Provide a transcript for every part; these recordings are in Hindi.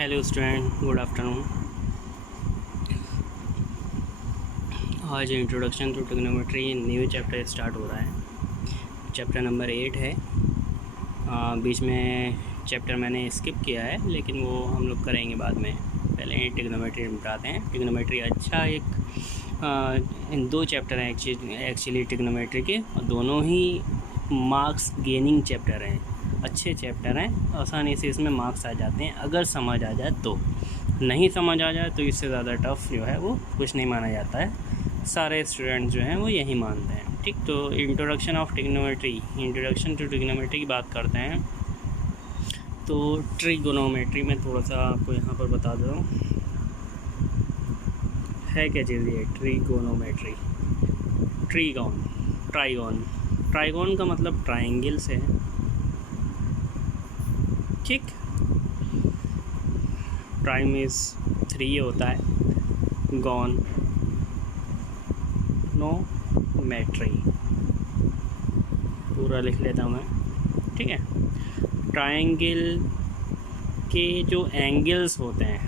Hello student, good afternoon. आज introduction to trigonometry new chapter start हो रहा है। चैप्टर नंबर 8 है। बीच में चैप्टर मैंने स्किप किया है, लेकिन वो हम लोग करेंगे बाद में। पहले ट्रिग्नोमेट्री बताते हैं। ट्रिग्नोमेट्री अच्छा इन दो चैप्टर हैं एक्चुअली ट्रिग्नोमेट्री के, और दोनों ही मार्क्स गेनिंग चैप्टर हैं। अच्छे चैप्टर हैं, आसानी से इसमें मार्क्स आ जाते हैं अगर समझ आ जाए तो। नहीं समझ आ जाए तो इससे ज़्यादा टफ जो है वो कुछ नहीं माना जाता है। सारे स्टूडेंट जो हैं वो यही मानते हैं। ठीक, तो introduction of trigonometry, introduction to trigonometry की बात करते हैं। तो ट्रिगोनोमेट्री में थोड़ा सा आपको यहाँ पर बता दूँ है क्या चीज़ ये ट्रिगोनोमेट्री। ट्राइगोन का मतलब ट्राइंगल से है। ठीक, ट्राइम इज 3 होता है, गॉन नो मेट्री, पूरा लिख लेता हूँ मैं। ठीक है, ट्राइंगल के जो एंगल्स होते हैं,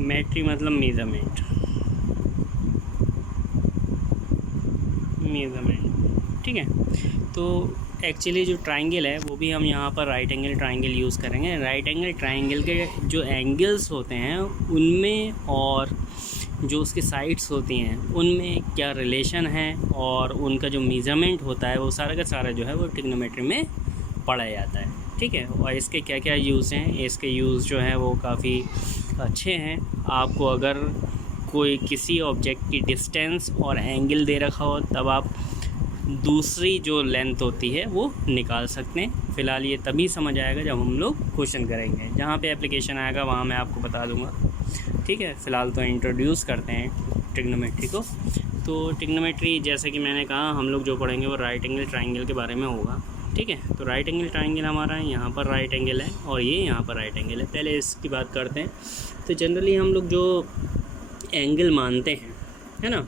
मेट्री मतलब मेज़रमेंट। ठीक है, तो एक्चुअली जो ट्राइंगल है वो भी हम यहाँ पर राइट एंगल ट्राइंगल यूज़ करेंगे। राइट एंगल ट्राइंगल के जो एंगल्स होते हैं उनमें और जो उसके साइड्स होती हैं उनमें क्या रिलेशन है और उनका जो मेज़रमेंट होता है वो सारा का सारा जो है वो ट्रिग्नोमेट्री में पढ़ा जाता है। ठीक है, और इसके क्या क्या यूज़ हैं, इसके यूज़ जो हैं वो काफ़ी अच्छे हैं। आपको अगर कोई किसी ऑब्जेक्ट की डिस्टेंस और एंगल दे रखा हो तब आप दूसरी जो लेंथ होती है वो निकाल सकते हैं। फ़िलहाल ये तभी समझ आएगा जब हम लोग क्वेश्चन करेंगे, जहाँ पे एप्लीकेशन आएगा वहाँ मैं आपको बता दूँगा। ठीक है, फ़िलहाल तो इंट्रोड्यूस करते हैं ट्रिग्नोमेट्री को। तो ट्रिग्नोमेट्री जैसे कि मैंने कहा हम लोग जो पढ़ेंगे वो राइट एंगल ट्राइंगल के बारे में होगा। ठीक है, तो राइट एंगल ट्राइंगल हमारा यहाँ पर राइट एंगल है और ये यहाँ पर राइट एंगल है। पहले इसकी बात करते हैं। तो जनरली हम लोग जो एंगल मानते हैं, है ना,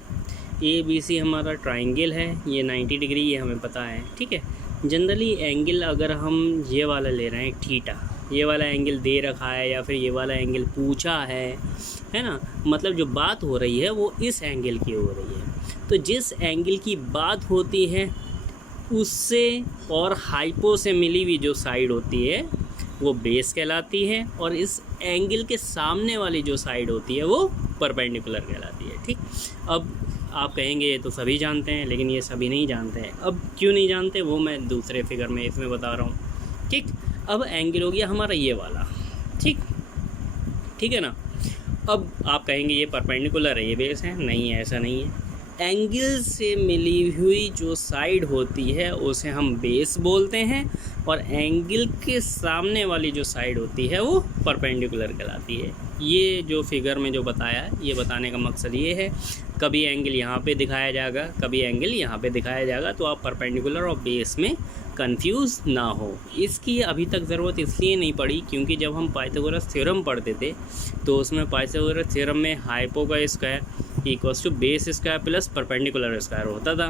ABC हमारा ट्राइंगल है, ये 90 डिग्री, ये हमें पता है। ठीक है, जनरली एंगल अगर हम ये वाला ले रहे हैं थीटा, ये वाला एंगल दे रखा है या फिर ये वाला एंगल पूछा है ना, मतलब जो बात हो रही है वो इस एंगल की हो रही है। तो जिस एंगल की बात होती है उससे और हाइपो से मिली हुई जो साइड होती है वो बेस कहलाती है, और इस एंगल के सामने वाली जो साइड होती है वो परपेंडिकुलर कहलाती है। ठीक, अब आप कहेंगे ये तो सभी जानते हैं, लेकिन ये सभी नहीं जानते हैं। अब क्यों नहीं जानते वो मैं दूसरे फिगर में इसमें बता रहा हूँ। ठीक, अब एंगल हो गया हमारा ये वाला। ठीक है ना। अब आप कहेंगे ये परपेंडिकुलर है, ये बेस है। नहीं है, ऐसा नहीं है। एंगल से मिली हुई जो साइड होती है उसे हम बेस बोलते हैं, और एंगल के सामने वाली जो साइड होती है वो परपेंडिकुलर कहलाती है। ये जो फिगर में जो बताया है, ये बताने का मकसद ये है, कभी एंगल यहाँ पे दिखाया जाएगा, कभी एंगल यहाँ पे दिखाया जाएगा, तो आप परपेंडिकुलर और बेस में कंफ्यूज ना हो। इसकी अभी तक ज़रूरत इसलिए नहीं पड़ी क्योंकि जब हम पाइथागोरस थ्योरम पढ़ते थे तो उसमें पाइथागोरस थ्योरम में हाइपो का square equals to base square plus perpendicular square होता था।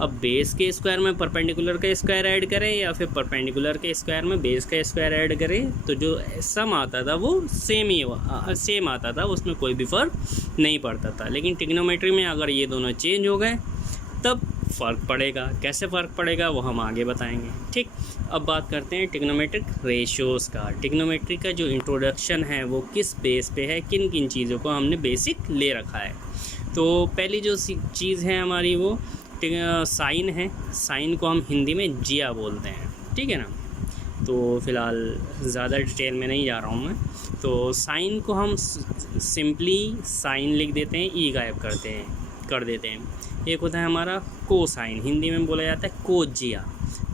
अब बेस के स्क्वायर में परपेंडिकुलर का स्क्वायर ऐड करें या फिर परपेंडिकुलर के स्क्वायर में बेस का स्क्वायर ऐड करें, तो जो सम आता था वो सेम आता था, उसमें कोई भी फ़र्क नहीं पड़ता था। लेकिन ट्रिग्नोमेट्री में अगर ये दोनों चेंज हो गए तब फ़र्क पड़ेगा। कैसे फ़र्क पड़ेगा वो हम आगे बताएंगे। ठीक, अब बात करते हैं ट्रिग्नोमेट्रिक रेशियोज़ का। ट्रिग्नोमेट्री का जो इंट्रोडक्शन है वो किस बेस पे है, किन किन चीज़ों को हमने बेसिक ले रखा है। तो पहली जो चीज़ है हमारी वो साइन है। साइन को हम हिंदी में जिया बोलते हैं। ठीक है ना, तो फ़िलहाल ज़्यादा डिटेल में नहीं जा रहा हूँ मैं। तो साइन को हम सिंपली साइन लिख देते हैं, ई गायब कर देते हैं। एक होता है हमारा कोसाइन, हिंदी में बोला जाता है कोजिया,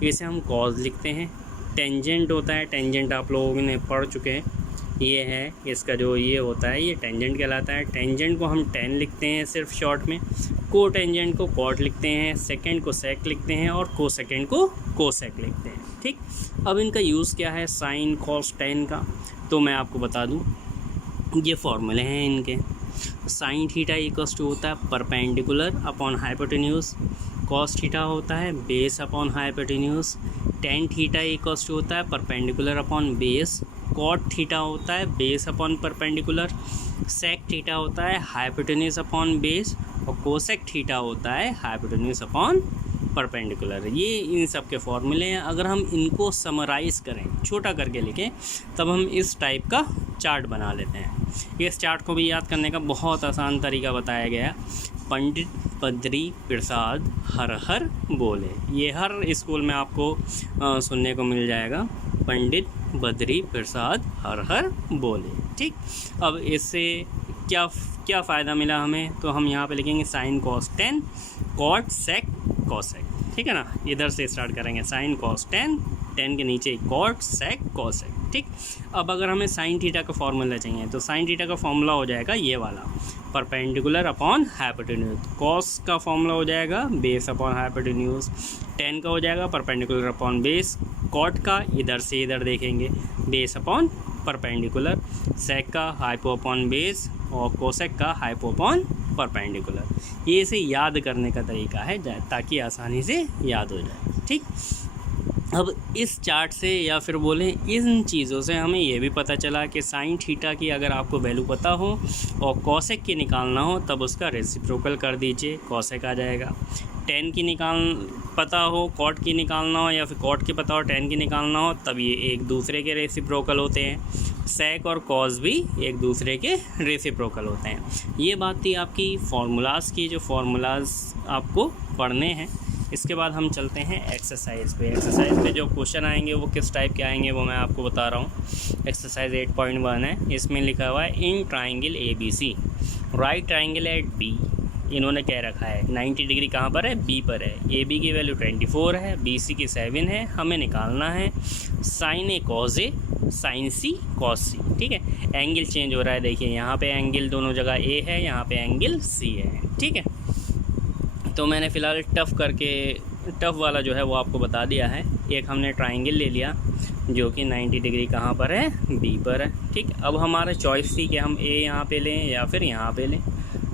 इसे हम कॉज लिखते हैं। टेंजेंट होता है, टेंजेंट आप लोगों ने पढ़ चुके हैं, ये है इसका जो ये होता है ये टेंजेंट कहलाता है। टेंजेंट को हम टेन लिखते हैं सिर्फ शॉर्ट में, को टेंजेंट को कॉट लिखते हैं, सेकंड को सेक लिखते हैं और को सेकंड को कोसेक लिखते हैं। ठीक, अब इनका यूज़ क्या है साइन कॉस टेन का, तो मैं आपको बता दूं, ये फॉर्मूले हैं इनके। साइन थीटा इक्वल्स टू होता है perpendicular upon hypotenuse, cos theta होता है base upon hypotenuse, tan theta equals to होता है perpendicular upon base, cot theta होता है base upon perpendicular, sec theta होता है हाइपोटेन्यूज अपॉन बेस और कोसेक थीटा होता है हाइपोटेन्यूज अपॉन परपेंडिकुलर। ये इन सब के फॉर्मूले हैं। अगर हम इनको समराइज़ करें, छोटा करके लिखें, तब हम इस टाइप का चार्ट बना लेते हैं। इस चार्ट को भी याद करने का बहुत आसान तरीका बताया गया। पंडित बद्री प्रसाद हर हर बोले, ये हर स्कूल में आपको सुनने को मिल जाएगा। पंडित बद्री प्रसाद हर हर बोले। ठीक, अब इससे क्या क्या फ़ायदा मिला हमें, तो हम यहाँ पे लिखेंगे sine cos 10 cot sec cosec. ठीक है ना, इधर से स्टार्ट करेंगे साइन कॉस 10, 10 के नीचे कॉट सेक कॉसेक। ठीक, अब अगर हमें साइन थीटा का फॉर्मूला चाहिए तो साइन थीटा का फॉर्मूला हो जाएगा ये वाला, परपेंडिकुलर अपॉन हाइपोटेन्यूज। कॉस का फॉर्मूला हो जाएगा बेस अपॉन हाइपोटेन्यूज, 10 का हो जाएगा परपेंडिकुलर अपॉन बेस, कॉट का इधर से इधर देखेंगे बेस अपॉन परपेंडिकुलर, सेक का हाइपो अपॉन बेस और कोसेक का हाइपो अपॉन परपेंडिकुलर। ये इसे याद करने का तरीका है ताकि आसानी से याद हो जाए। ठीक, अब इस चार्ट से या फिर बोलें इन चीज़ों से हमें ये भी पता चला कि साइन थीटा की अगर आपको वैल्यू पता हो और कॉसेक की निकालना हो तब उसका रेसिप्रोकल कर दीजिए, कॉसेक आ जाएगा। 10 की पता हो कॉट की निकालना हो या फिर कॉट की पता हो 10 की निकालना हो तब ये एक दूसरे के रेसिप्रोकल होते हैं। सेक और कॉस भी एक दूसरे के रेसिप्रोकल होते हैं। ये बात थी आपकी फार्मूलाज़ की, जो फार्मूलाज़ आपको पढ़ने हैं। इसके बाद हम चलते हैं एक्सरसाइज पे। एक्सरसाइज पे जो क्वेश्चन आएंगे वो किस टाइप के आएंगे वो मैं आपको बता रहा हूँ। एक्सरसाइज 8.1 है, इसमें लिखा हुआ है in triangle ABC right triangle at B। इन्होंने कह रखा है 90 डिग्री कहाँ पर है, B पर है। AB की वैल्यू 24 है, BC की 7 है। हमें निकालना है sine A cos A sine C cos C। ठीक है, एंगल चेंज हो रहा है, देखिए यहाँ पे एंगल दोनों जगह A है, यहाँ पे एंगल C है। ठीक है, तो मैंने फ़िलहाल टफ़ वाला जो है वो आपको बता दिया है। एक हमने ट्राइंगल ले लिया जो कि 90 डिग्री कहाँ पर है, B पर है। ठीक, अब हमारा चॉइस थी कि हम A यहाँ पे लें या फिर यहाँ पे लें,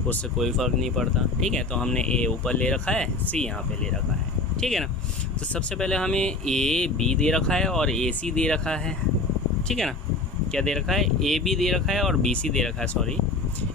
उससे कोई फ़र्क नहीं पड़ता। ठीक है, तो हमने A ऊपर ले रखा है, C यहाँ पे ले रखा है। ठीक है ना, तो सबसे पहले हमें AB दे रखा है और AC दे रखा है। ठीक है ना, क्या दे रखा है, AB दे रखा है और BC दे रखा है, सॉरी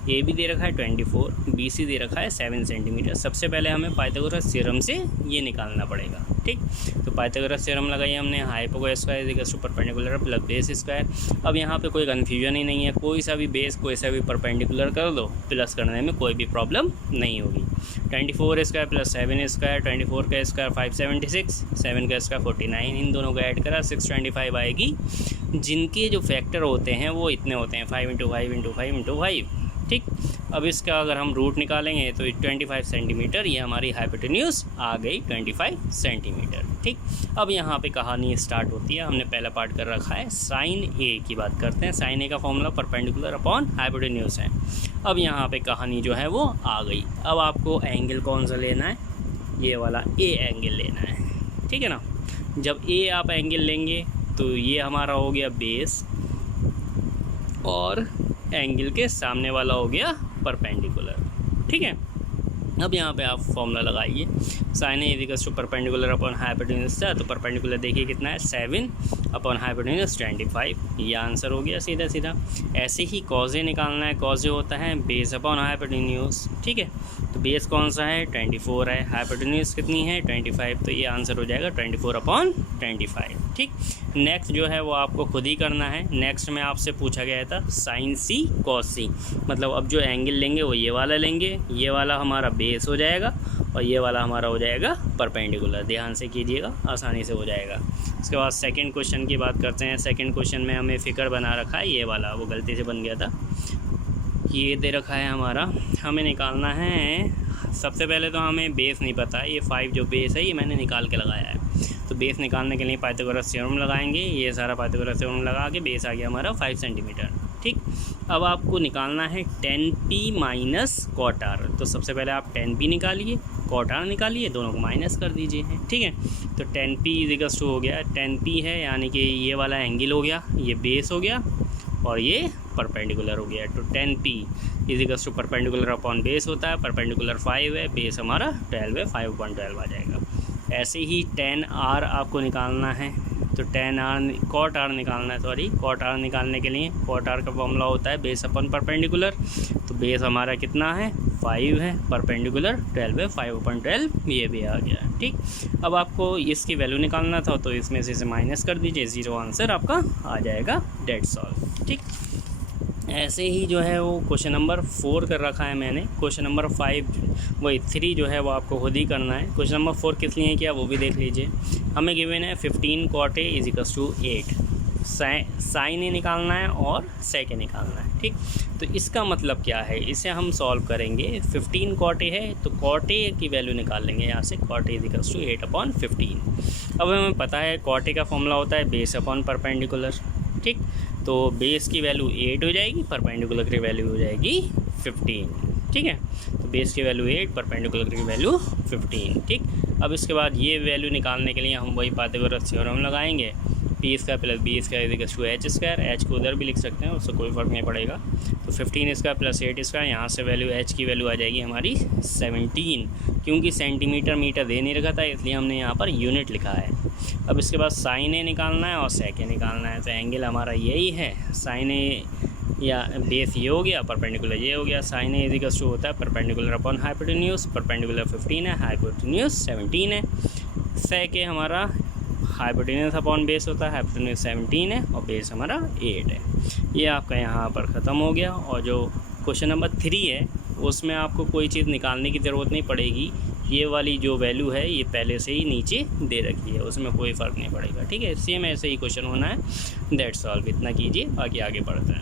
AB दे रखा है 24, BC दे रखा है 7 सेंटीमीटर। सबसे पहले हमें पाइथागोरस थ्योरम से ये निकालना पड़ेगा। ठीक, तो पाइथागोरस थ्योरम लगाई हमने, hypotenuse square equals to perpendicular plus base square. अब यहाँ पे कोई कन्फ्यूजन ही नहीं है, कोई सा भी बेस कोई सा भी परपेंडिकुलर कर दो, प्लस करने में कोई भी प्रॉब्लम नहीं होगी। 24 स्क्वायर प्लस 7 स्क्वायर, 24 का स्क्वायर 576, 7 का स्क्वायर 49, इन दोनों का ऐड करा 625 आएगी। जिनके जो फैक्टर होते हैं वो इतने होते हैं 5 × 5 × 5 × 5। ठीक, अब इसका अगर हम रूट निकालेंगे तो 25 सेंटीमीटर, ये हमारी हाइपोटेन्यूज आ गई 25 सेंटीमीटर। ठीक, अब यहाँ पे कहानी स्टार्ट होती है। हमने पहला पार्ट कर रखा है साइन ए की बात करते हैं। साइन ए का फॉर्मूला परपेंडिकुलर अपॉन हाइपोटेन्यूज है। अब यहाँ पे कहानी जो है वो आ गई। अब आपको एंगल कौन सा लेना है, ये वाला ए एंगल लेना है। ठीक है ना, जब ए आप एंगल लेंगे तो ये हमारा हो गया बेस और एंगल के सामने वाला हो गया परपेंडिकुलर। ठीक है, अब यहाँ पे आप फॉर्मूला लगाइए, sine A equals to perpendicular upon hypotenuse था, तो परपेंडिकुलर देखिए कितना है 7 अपॉन हाइपोटेन्यूज 25, ये आंसर हो गया सीधा सीधा। ऐसे ही कॉज ए निकालना है, कॉज ए होता है बेस अपॉन हाइपोटेन्यूज। ठीक है, तो बेस कौन सा है 24 है, हाइपोटेन्यूज कितनी है 25, तो ये आंसर हो जाएगा 24 अपॉन 25। ठीक, नेक्स्ट जो है वो आपको खुद ही करना है। नेक्स्ट में आपसे पूछा गया था साइन C कॉस C, मतलब अब जो एंगल लेंगे वो ये वाला लेंगे, ये वाला हमारा बेस हो जाएगा और ये वाला हमारा हो जाएगा परपेंडिकुलर। ध्यान से कीजिएगा, आसानी से हो जाएगा। उसके बाद सेकंड क्वेश्चन की बात करते हैं। सेकंड क्वेश्चन में हमें फिगर बना रखा है, ये वाला वो गलती से बन गया था, ये दे रखा है हमारा। हमें निकालना है, सबसे पहले तो हमें बेस नहीं पता, ये 5 जो बेस है ये मैंने निकाल के लगाया है। तो बेस निकालने के लिए पाइथागोरस थ्योरम लगाएंगे, ये सारा पाइथागोरस थ्योरम लगा के बेस आ गया हमारा 5 सेंटीमीटर। ठीक, अब आपको निकालना है 10p माइनस कॉट आर। तो सबसे पहले आप 10p निकालिए, कॉट आर निकालिए, दोनों को माइनस कर दीजिए। ठीक है, तो 10p इक्वल्स टू हो गया 10p है, यानी कि ये वाला एंगल हो गया, ये बेस हो गया और ये परपेंडिकुलर हो गया। तो 10p equals to perpendicular upon base होता है, परपेंडिकुलर 5 है, बेस हमारा 12 है, 5/12 आ जाएगा। ऐसे ही 10r आपको निकालना है, तो 10r कॉट r निकालना है, कॉट r निकालने के लिए कॉट r का फॉर्मूला होता है बेस अपन परपेंडिकुलर। तो बेस हमारा कितना है 5 है, परपेंडिकुलर 12 है, 5/12 ये भी आ गया। ठीक, अब आपको इसकी वैल्यू निकालना था तो इसमें से माइनस कर दीजिए, 0 आंसर आपका आ जाएगा, डेट सॉल्व। ठीक, ऐसे ही जो है वो क्वेश्चन नंबर 4 कर रखा है मैंने। क्वेश्चन नंबर 5 वही 3 जो है वो आपको खुद ही करना है। क्वेश्चन नंबर 4 किस लिए किया वो भी देख लीजिए। हमें गिवन है 15 cot A equals to 8, sine A निकालना है और सेक ए निकालना है। ठीक, तो इसका मतलब क्या है, इसे हम सॉल्व करेंगे। 15 cot A है तो cot A की वैल्यू निकाल लेंगे यहाँ से, cot A इजिकल्स टू 8/15। अब हमें पता है cot A का फॉर्मूला होता है बेस अपॉन परपेंडिकुलर। ठीक, तो बेस की वैल्यू 8 हो जाएगी, परपेंडिकुलर की वैल्यू हो जाएगी 15। ठीक है, तो बेस की वैल्यू 8, परपेंडिकुलर की वैल्यू 15। ठीक, अब इसके बाद ये वैल्यू निकालने के लिए हम वही पाइथागोरस थ्योरम लगाएंगे, p² + b² equals to h²। h को उधर भी लिख सकते हैं, उससे कोई फ़र्क नहीं पड़ेगा। तो 15² + 8², यहाँ से वैल्यू h की वैल्यू आ जाएगी हमारी 17। क्योंकि सेंटीमीटर मीटर दे नहीं रखा था इसलिए हमने यहाँ पर यूनिट लिखा है। अब इसके बाद साइन ए निकालना है और सेक ए निकालना है। तो एंगल हमारा यही है, साइन ए या बेस ये हो गया, परपेंडिकुलर ये हो गया। साइन ए इजिकल्स टू होता है परपेंडिकुलर अपॉन हाइपोटेन्यूज, परपेंडिकुलर 15 है, हाइपोटेन्यूज 17 है। सेक ए हमारा हाइपोटेन्यूज अपॉन बेस होता है, हाइपोटेन्यूज 17 है और बेस हमारा 8 है। ये आपका यहाँ पर ख़त्म हो गया। और जो क्वेश्चन नंबर 3 है उसमें आपको कोई चीज़ निकालने की ज़रूरत नहीं पड़ेगी, ये वाली जो वैल्यू है ये पहले से ही नीचे दे रखी है, उसमें कोई फ़र्क नहीं पड़ेगा। ठीक है, सेम ऐसे ही क्वेश्चन होना है, दैट्स ऑल। इतना कीजिए, बाकी आगे बढ़ते हैं।